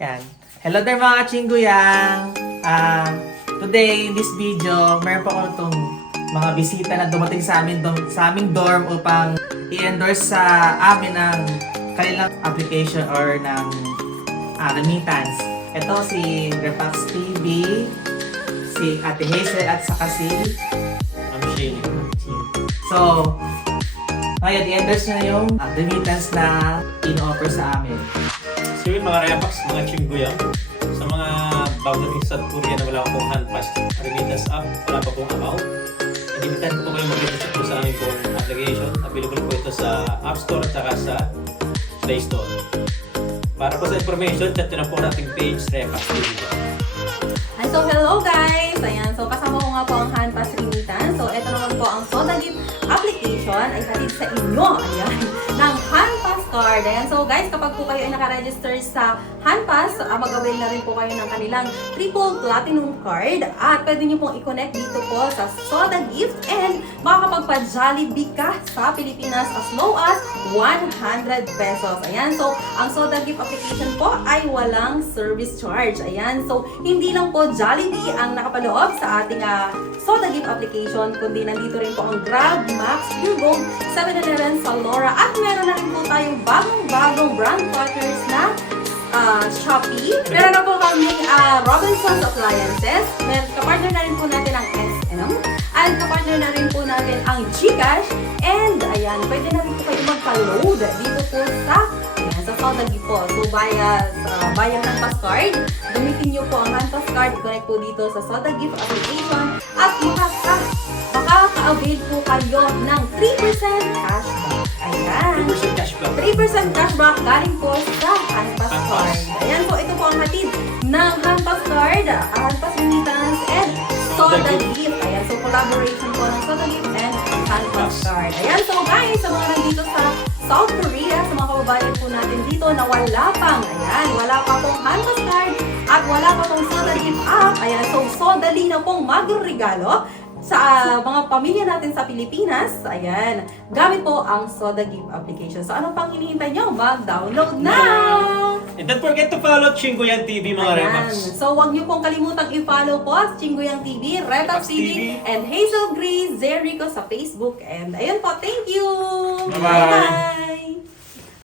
Yan. Hello there mga Chingguyang! Today, in this video, meron po ako itong mga bisita na dumating sa aming dorm upang i-endorse sa amin ang kanilang application or ng remittance. Ito si Repax TV, si Ate Hazel at saka si Shane. So, ngayon i-endorse na yung remittance na in-offer sa amin. So yun mga Repax, mga Chingguyang, sa mga bago natin sa Korea na wala pong handpass remittance app, wala pa pong amount, inimitahan ko po kayo mag-register po sa aming pong application. Available po ito sa App Store at saka sa Play Store. Para po sa information, chat nyo na po nating page Repax TV. And so hello guys! Ayan, so kasama ko nga po ang handpass remittance. So ito naman po ang SodaGift application ay hatid sa inyo. Ayan, ng handpass card. Ayan, so guys, kapag po kayo ay nakaregister sa handpass, mag-avail na rin po kayo ng kanilang triple platinum card at pwede nyo pong i-connect dito po sa SodaGift and makakapagpa-Jollibee ka sa Pilipinas as low as 100 pesos. Ayan, so ang SodaGift application po ay walang service charge. Ayan, so hindi lang po Jollibee ang nakapaloob sa ating SodaGift application, kundi nandito rin po ang Grab, Max, Puregold, 7-Eleven, Salora at meron na rin po tayong bagong brand partners na Shopee. Meron na po kami Robinsons Appliances. Kapartner na rin po natin ang SM. At kapartner na rin po natin ang Gcash. And ayan, pwede na rin po kayo magpa-load dito po sa SodaGift po. So via handpass card, gamitin nyo po ang handpass card, i-connect po dito sa SodaGift application at makaka-avail po kayo ng 3% cashback. Ayan. 3% cashback. 3% cashback galing po sa handpass card. Ayan po, ito po ang hatid ng handpass card, handpass remittance, and SodaGift. Ayan, so collaboration po ng SodaGift and handpass card. Ayan, so guys, sa mga nandito sa South Korea, sa mga kababayan po natin dito na wala pa pong handpass card at wala pa pong SodaGift app. Ayan, so dali na pong magregalo sa mga pamilya natin sa Pilipinas. Ayan, gamit po ang SodaGift application. So ano pang hinihintay nyo? Mag-download na! And don't forget to follow Chingguyang TV mga Repax. So huwag nyo pong kalimutang i-follow po Chingguyang TV, Repax TV, and Hazel Grace Zerico sa Facebook. And ayun po, thank you! Bye-bye!